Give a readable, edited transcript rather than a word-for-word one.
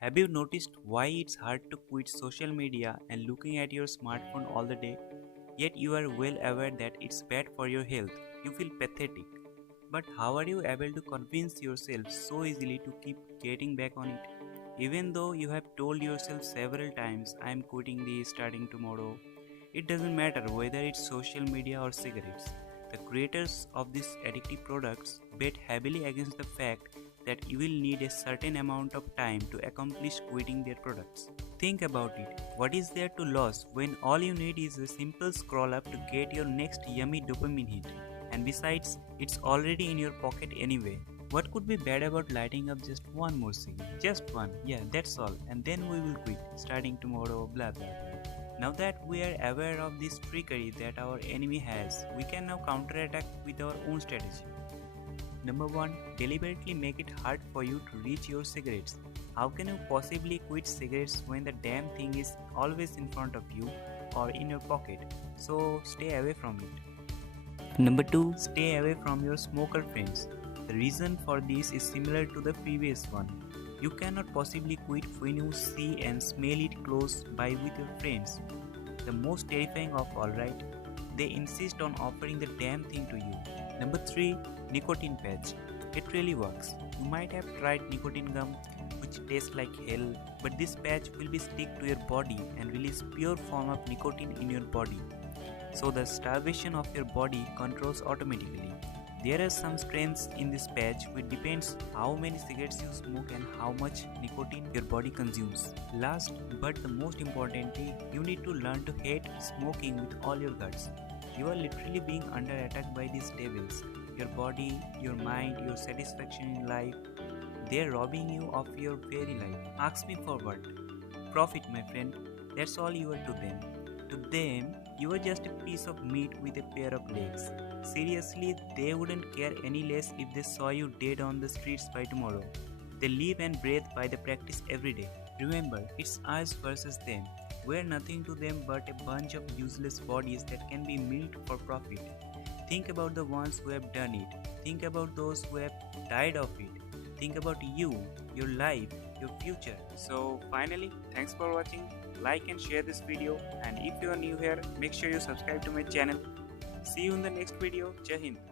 Have you noticed why it's hard to quit social media and looking at your smartphone all the day? Yet you are well aware that it's bad for your health. You feel pathetic. But how are you able to convince yourself so easily to keep getting back on it? Even though you have told yourself several times, I am quitting this starting tomorrow, it doesn't matter whether it's social media or cigarettes. The creators of these addictive products bet heavily against the fact that you will need a certain amount of time to accomplish quitting their products. Think about it. What is there to lose when all you need is a simple scroll up to get your next yummy dopamine hit? And besides, it's already in your pocket anyway. What could be bad about lighting up just one more cigarette? Just one, yeah, that's all, and then we will quit, starting tomorrow, blah blah blah. Now that we are aware of this trickery that our enemy has, we can now counterattack with our own strategy. Number 1. Deliberately make it hard for you to reach your cigarettes. How can you possibly quit cigarettes when the damn thing is always in front of you or in your pocket? So stay away from it. Number 2. Stay away from your smoker friends. The reason for this is similar to the previous one. You cannot possibly quit when you see and smell it close by with your friends. The most terrifying of all, right? They insist on offering the damn thing to you. Number 3. Nicotine patch. It really works. You might have tried nicotine gum, which tastes like hell, but this patch will be stick to your body and release pure form of nicotine in your body. So the starvation of your body controls automatically. There are some strengths in this patch which depends how many cigarettes you smoke and how much nicotine your body consumes. Last but the most importantly, you need to learn to hate smoking with all your guts. You are literally being under attack by these devils. Your body, your mind, your satisfaction in life. They are robbing you of your very life. Ask me for what? Profit, my friend. That's all you are to them. To them, you are just a piece of meat with a pair of legs. Seriously, they wouldn't care any less if they saw you dead on the streets by tomorrow. They live and breathe by the practice every day. Remember, it's us versus them. We're nothing to them but a bunch of useless bodies that can be milked for profit. Think about the ones who have done it. Think about those who have died of it. Think about you, your life, your future. So finally, thanks for watching. Like and share this video, and if you are new here, make sure you subscribe to my channel. See you in the next video. Jai Hind.